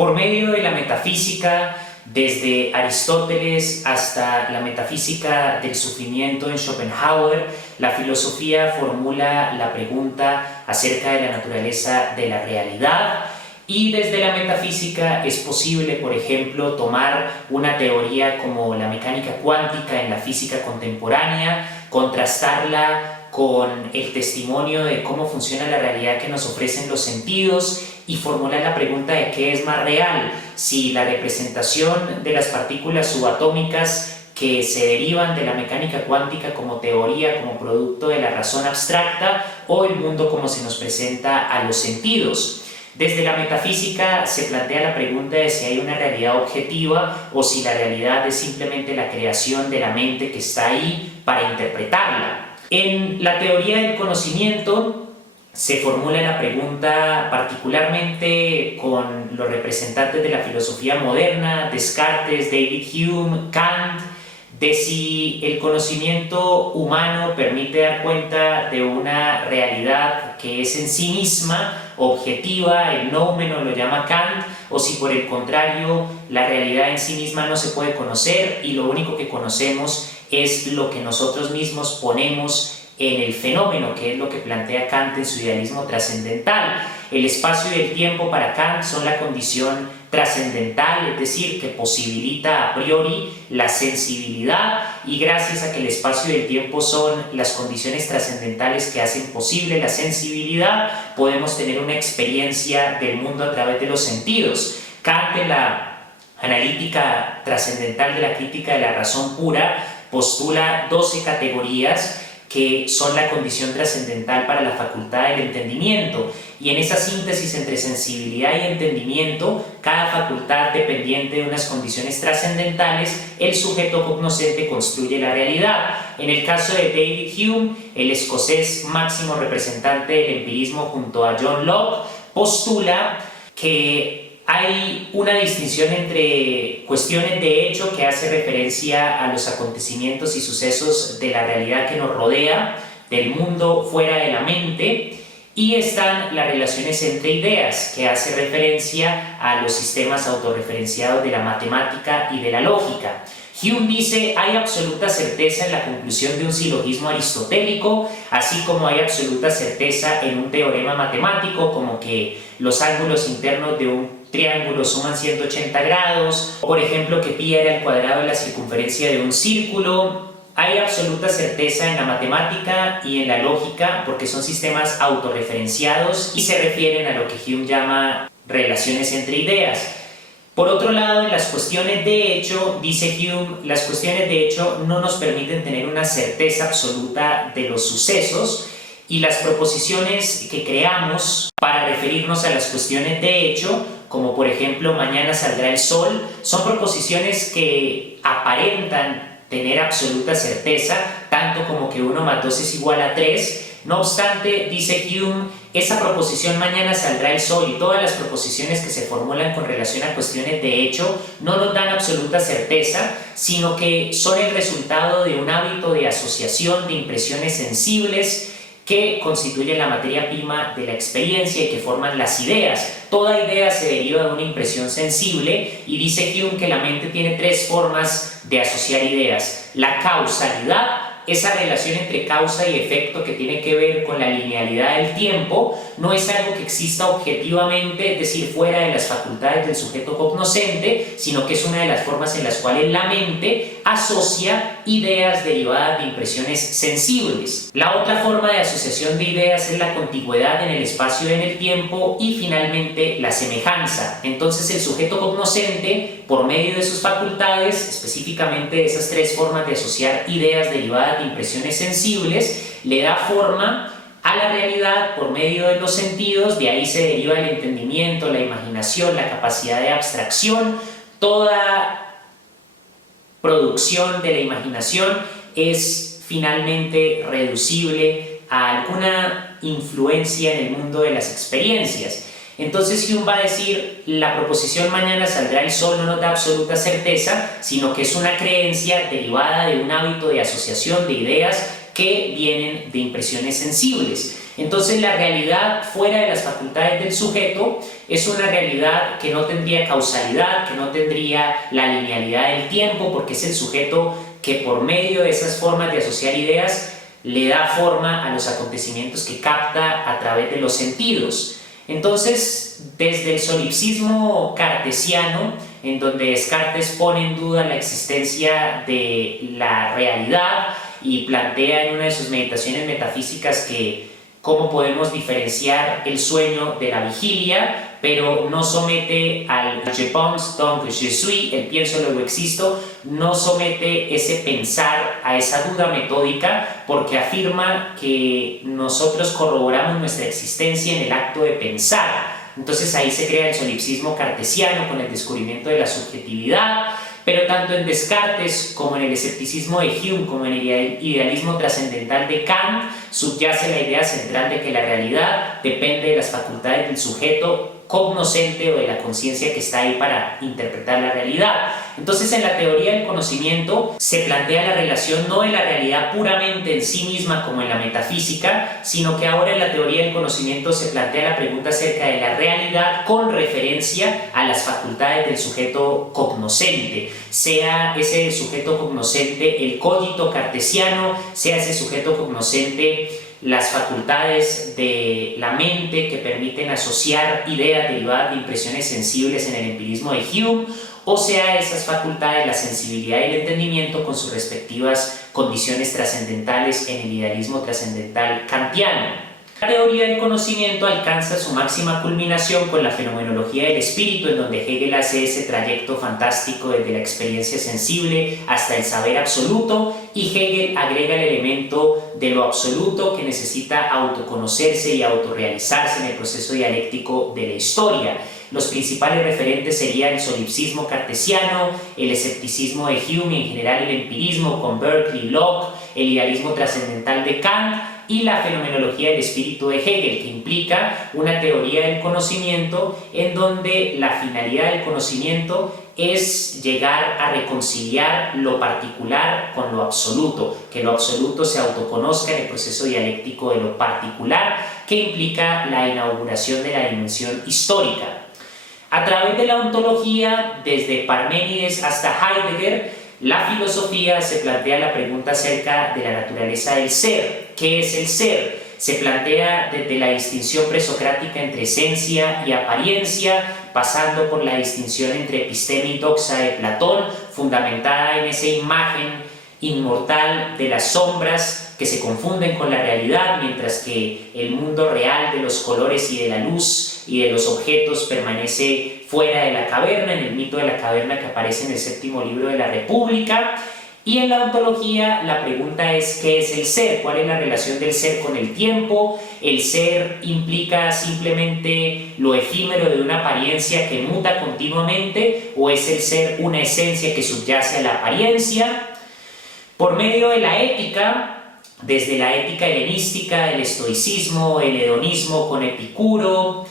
Por medio de la metafísica, desde Aristóteles hasta la metafísica del sufrimiento en Schopenhauer, la filosofía formula la pregunta acerca de la naturaleza de la realidad. Y desde la metafísica es posible, por ejemplo, tomar una teoría como la mecánica cuántica en la física contemporánea, contrastarla con el testimonio de cómo funciona la realidad que nos ofrecen los sentidos y formular la pregunta de qué es más real, si la representación de las partículas subatómicas que se derivan de la mecánica cuántica como teoría, como producto de la razón abstracta, o el mundo como se nos presenta a los sentidos. Desde la metafísica se plantea la pregunta de si hay una realidad objetiva o si la realidad es simplemente la creación de la mente que está ahí para interpretarla. En la teoría del conocimiento se formula la pregunta particularmente con los representantes de la filosofía moderna, Descartes, David Hume, Kant, de si el conocimiento humano permite dar cuenta de una realidad que es en sí misma objetiva, el noumeno lo llama Kant, o si por el contrario la realidad en sí misma no se puede conocer y lo único que conocemos es lo que nosotros mismos ponemos en el fenómeno, que es lo que plantea Kant en su idealismo trascendental. El espacio y el tiempo para Kant son la condición trascendental, es decir, que posibilita a priori la sensibilidad, y gracias a que el espacio y el tiempo son las condiciones trascendentales que hacen posible la sensibilidad, podemos tener una experiencia del mundo a través de los sentidos. Kant, en la analítica trascendental de la crítica de la razón pura, postula 12 categorías que son la condición trascendental para la facultad del entendimiento, y en esa síntesis entre sensibilidad y entendimiento, cada facultad dependiente de unas condiciones trascendentales, el sujeto cognoscente construye la realidad. En el caso de David Hume, el escocés máximo representante del empirismo junto a John Locke, postula que hay una distinción entre cuestiones de hecho, que hace referencia a los acontecimientos y sucesos de la realidad que nos rodea, del mundo fuera de la mente, y están las relaciones entre ideas, que hace referencia a los sistemas autorreferenciados de la matemática y de la lógica. Hume dice: hay absoluta certeza en la conclusión de un silogismo aristotélico, así como hay absoluta certeza en un teorema matemático, como que los ángulos internos de un triángulo suman 180 grados, o por ejemplo que pi era el cuadrado de la circunferencia de un círculo. Hay absoluta certeza en la matemática y en la lógica porque son sistemas autorreferenciados y se refieren a lo que Hume llama relaciones entre ideas. Por otro lado, en las cuestiones de hecho, dice Hume, las cuestiones de hecho no nos permiten tener una certeza absoluta de los sucesos, y las proposiciones que creamos para referirnos a las cuestiones de hecho, como por ejemplo mañana saldrá el sol, son proposiciones que aparentan tener absoluta certeza, tanto como que 1 más 2 es igual a 3. No obstante, dice Hume, esa proposición mañana saldrá el sol y todas las proposiciones que se formulan con relación a cuestiones de hecho no nos dan absoluta certeza, sino que son el resultado de un hábito de asociación de impresiones sensibles que constituyen la materia prima de la experiencia y que forman las ideas. Toda idea se deriva de una impresión sensible, y dice Hume que la mente tiene 3 formas de asociar ideas: la causalidad, esa relación entre causa y efecto que tiene que ver con la linealidad del tiempo, no es algo que exista objetivamente, es decir, fuera de las facultades del sujeto cognoscente, sino que es una de las formas en las cuales la mente asocia ideas derivadas de impresiones sensibles. La otra forma de asociación de ideas es la contigüedad en el espacio y en el tiempo, y finalmente la semejanza. Entonces el sujeto cognoscente, por medio de sus facultades, específicamente de esas 3 formas de asociar ideas derivadas de impresiones sensibles, le da forma a la realidad por medio de los sentidos. De ahí se deriva el entendimiento, la imaginación, la capacidad de abstracción. Toda producción de la imaginación es finalmente reducible a alguna influencia en el mundo de las experiencias. Entonces Hume va a decir: la proposición mañana saldrá el sol no nos da absoluta certeza, sino que es una creencia derivada de un hábito de asociación de ideas que vienen de impresiones sensibles. Entonces la realidad fuera de las facultades del sujeto es una realidad que no tendría causalidad, que no tendría la linealidad del tiempo, porque es el sujeto que por medio de esas formas de asociar ideas le da forma a los acontecimientos que capta a través de los sentidos. Entonces, desde el solipsismo cartesiano, en donde Descartes pone en duda la existencia de la realidad y plantea en una de sus meditaciones metafísicas que cómo podemos diferenciar el sueño de la vigilia, pero no somete al je pense donc je suis, el pienso luego existo, no somete ese pensar a esa duda metódica, porque afirma que nosotros corroboramos nuestra existencia en el acto de pensar. Entonces ahí se crea el solipsismo cartesiano con el descubrimiento de la subjetividad, pero tanto en Descartes como en el escepticismo de Hume como en el idealismo trascendental de Kant subyace la idea central de que la realidad depende de las facultades del sujeto cognoscente o de la conciencia que está ahí para interpretar la realidad. Entonces, en la teoría del conocimiento se plantea la relación no de la realidad puramente en sí misma como en la metafísica, sino que ahora en la teoría del conocimiento se plantea la pregunta acerca de la realidad con referencia a las facultades del sujeto cognoscente, sea ese sujeto cognoscente el cogito cartesiano, sea ese sujeto cognoscente las facultades de la mente que permiten asociar ideas derivadas de impresiones sensibles en el empirismo de Hume, o sea esas facultades, la sensibilidad y el entendimiento con sus respectivas condiciones trascendentales en el idealismo trascendental kantiano. La teoría del conocimiento alcanza su máxima culminación con la fenomenología del espíritu, en donde Hegel hace ese trayecto fantástico desde la experiencia sensible hasta el saber absoluto, y Hegel agrega el elemento de lo absoluto que necesita autoconocerse y autorrealizarse en el proceso dialéctico de la historia. Los principales referentes serían el solipsismo cartesiano, el escepticismo de Hume y en general el empirismo con Berkeley y Locke, el idealismo trascendental de Kant y la fenomenología del espíritu de Hegel, que implica una teoría del conocimiento en donde la finalidad del conocimiento es llegar a reconciliar lo particular con lo absoluto, que lo absoluto se autoconozca en el proceso dialéctico de lo particular, que implica la inauguración de la dimensión histórica. A través de la ontología, desde Parménides hasta Heidegger, la filosofía se plantea la pregunta acerca de la naturaleza del ser. ¿Qué es el ser? Se plantea desde la distinción presocrática entre esencia y apariencia, pasando por la distinción entre episteme y doxa de Platón, fundamentada en esa imagen inmortal de las sombras que se confunden con la realidad, mientras que el mundo real de los colores y de la luz y de los objetos permanece fuera de la caverna, en el mito de la caverna que aparece en el séptimo libro de la República. Y en la ontología la pregunta es ¿qué es el ser? ¿Cuál es la relación del ser con el tiempo? ¿El ser implica simplemente lo efímero de una apariencia que muta continuamente? ¿O es el ser una esencia que subyace a la apariencia? Por medio de la ética, desde la ética helenística, el estoicismo, el hedonismo con Epicuro,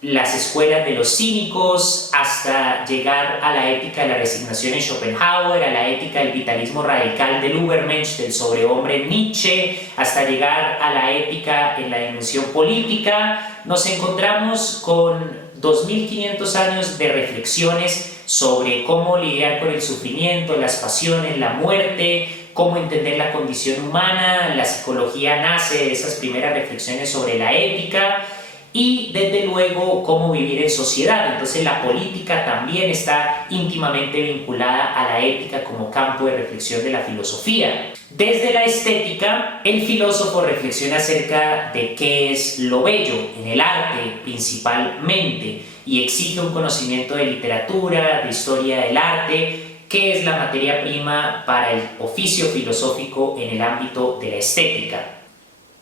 las escuelas de los cínicos, hasta llegar a la ética de la resignación en Schopenhauer, a la ética del vitalismo radical del Übermensch, del sobrehombre en Nietzsche, hasta llegar a la ética en la dimensión política, nos encontramos con 2500 años de reflexiones sobre cómo lidiar con el sufrimiento, las pasiones, la muerte, cómo entender la condición humana. La psicología nace de esas primeras reflexiones sobre la ética y desde luego cómo vivir en sociedad. Entonces la política también está íntimamente vinculada a la ética como campo de reflexión de la filosofía. Desde la estética, el filósofo reflexiona acerca de qué es lo bello en el arte principalmente y exige un conocimiento de literatura, de historia del arte, que es la materia prima para el oficio filosófico en el ámbito de la estética.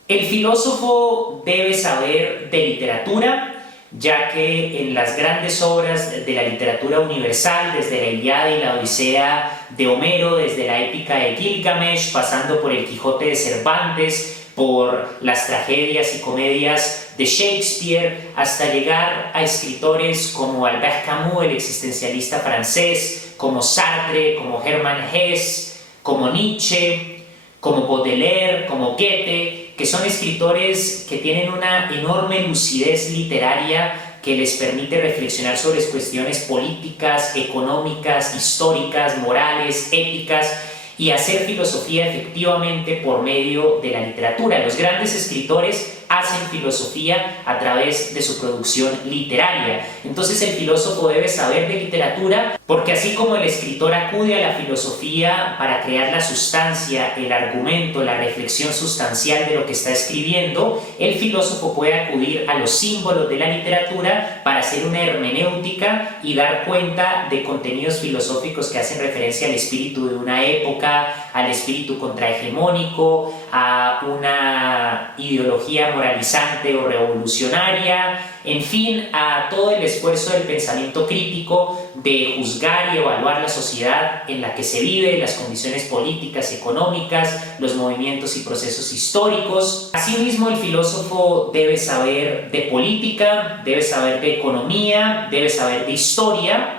El filósofo debe saber de literatura, ya que en las grandes obras de la literatura universal, desde la Ilíada y la Odisea de Homero, desde la épica de Gilgamesh, pasando por el Quijote de Cervantes, por las tragedias y comedias de Shakespeare, hasta llegar a escritores como Albert Camus, el existencialista francés, como Sartre, como Hermann Hesse, como Nietzsche, como Baudelaire, como Goethe, que son escritores que tienen una enorme lucidez literaria que les permite reflexionar sobre cuestiones políticas, económicas, históricas, morales, éticas, y hacer filosofía efectivamente por medio de la literatura. Los grandes escritores hacen filosofía a través de su producción literaria. Entonces el filósofo debe saber de literatura, porque así como el escritor acude a la filosofía para crear la sustancia, el argumento, la reflexión sustancial de lo que está escribiendo, el filósofo puede acudir a los símbolos de la literatura para hacer una hermenéutica y dar cuenta de contenidos filosóficos que hacen referencia al espíritu de una época, al espíritu contrahegemónico, a una ideología moralizante o revolucionaria, en fin, a todo el esfuerzo del pensamiento crítico de juzgar y evaluar la sociedad en la que se vive, las condiciones políticas, económicas, los movimientos y procesos históricos. Asimismo, el filósofo debe saber de política, debe saber de economía, debe saber de historia,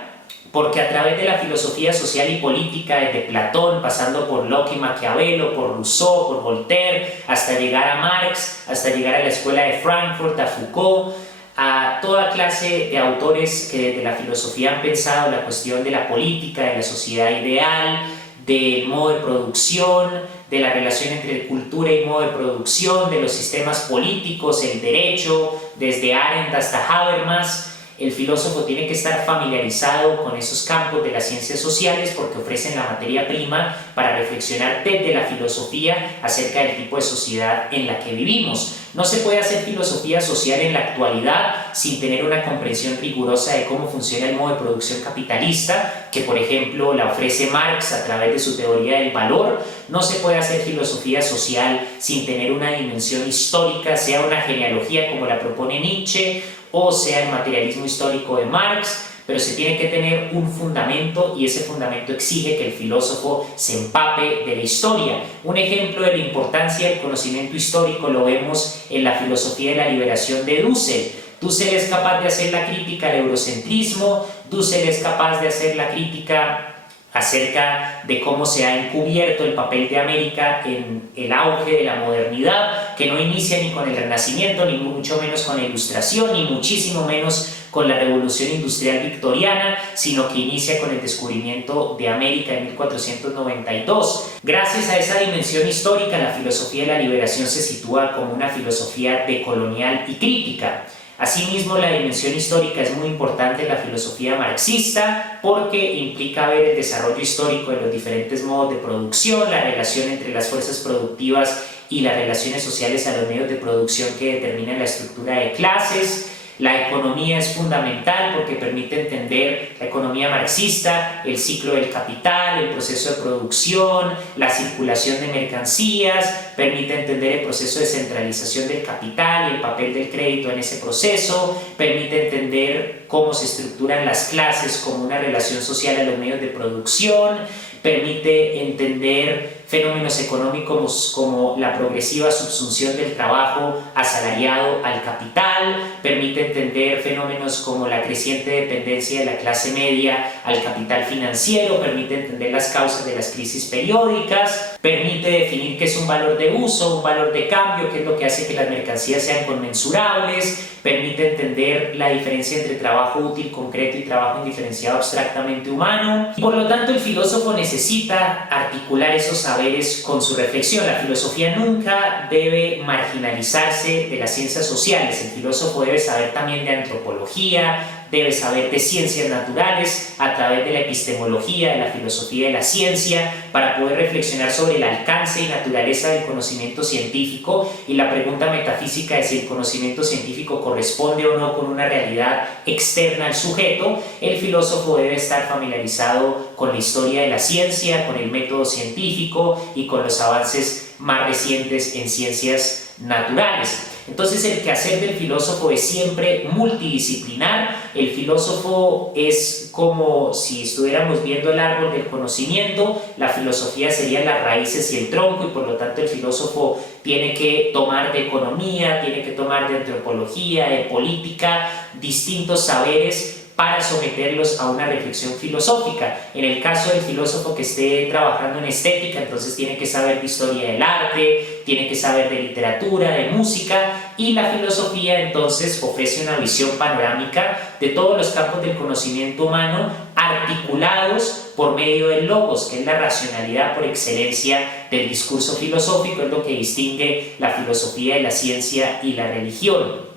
porque a través de la filosofía social y política, desde Platón, pasando por Locke y Maquiavelo, por Rousseau, por Voltaire, hasta llegar a Marx, hasta llegar a la escuela de Frankfurt, a Foucault, a toda clase de autores que desde la filosofía han pensado la cuestión de la política, de la sociedad ideal, del modo de producción, de la relación entre cultura y modo de producción, de los sistemas políticos, el derecho, desde Arendt hasta Habermas. El filósofo tiene que estar familiarizado con esos campos de las ciencias sociales porque ofrecen la materia prima para reflexionar desde la filosofía acerca del tipo de sociedad en la que vivimos. No se puede hacer filosofía social en la actualidad sin tener una comprensión rigurosa de cómo funciona el modo de producción capitalista, que por ejemplo la ofrece Marx a través de su teoría del valor. No se puede hacer filosofía social sin tener una dimensión histórica, sea una genealogía como la propone Nietzsche, o sea el materialismo histórico de Marx, pero se tiene que tener un fundamento y ese fundamento exige que el filósofo se empape de la historia. Un ejemplo de la importancia del conocimiento histórico lo vemos en la filosofía de la liberación de Dussel. Dussel es capaz de hacer la crítica al eurocentrismo, Dussel es capaz de hacer la crítica acerca de cómo se ha encubierto el papel de América en el auge de la modernidad, que no inicia ni con el Renacimiento, ni mucho menos con la Ilustración, ni muchísimo menos con la Revolución Industrial Victoriana, sino que inicia con el descubrimiento de América en 1492. Gracias a esa dimensión histórica, la filosofía de la liberación se sitúa como una filosofía decolonial y crítica. Asimismo, la dimensión histórica es muy importante en la filosofía marxista porque implica ver el desarrollo histórico de los diferentes modos de producción, la relación entre las fuerzas productivas y las relaciones sociales a los medios de producción que determinan la estructura de clases. La economía es fundamental porque permite entender la economía marxista, el ciclo del capital, el proceso de producción, la circulación de mercancías, permite entender el proceso de centralización del capital y el papel del crédito en ese proceso, permite entender cómo se estructuran las clases como una relación social a los medios de producción, permite entender fenómenos económicos como la progresiva subsunción del trabajo asalariado al capital, permite entender fenómenos como la creciente dependencia de la clase media al capital financiero, permite entender las causas de las crisis periódicas, permite definir qué es un valor de uso, un valor de cambio, qué es lo que hace que las mercancías sean conmensurables, permite entender la diferencia entre trabajo útil concreto y trabajo indiferenciado abstractamente humano. Por lo tanto, el filósofo necesita articular esos saberes con su reflexión. La filosofía nunca debe marginalizarse de las ciencias sociales. El filósofo debe saber también de antropología, debe saber de ciencias naturales a través de la epistemología, de la filosofía de la ciencia, para poder reflexionar sobre el alcance y naturaleza del conocimiento científico y la pregunta metafísica de si el conocimiento científico corresponde o no con una realidad externa al sujeto. El filósofo debe estar familiarizado con la historia de la ciencia, con el método científico y con los avances más recientes en ciencias naturales. Entonces el quehacer del filósofo es siempre multidisciplinar. El filósofo es como si estuviéramos viendo el árbol del conocimiento, la filosofía serían las raíces y el tronco, y por lo tanto el filósofo tiene que tomar de economía, tiene que tomar de antropología, de política, distintos saberes para someterlos a una reflexión filosófica. En el caso del filósofo que esté trabajando en estética, entonces tiene que saber de historia del arte, tiene que saber de literatura, de música, y la filosofía entonces ofrece una visión panorámica de todos los campos del conocimiento humano articulados por medio del logos, que es la racionalidad por excelencia del discurso filosófico, es lo que distingue la filosofía de la ciencia y la religión.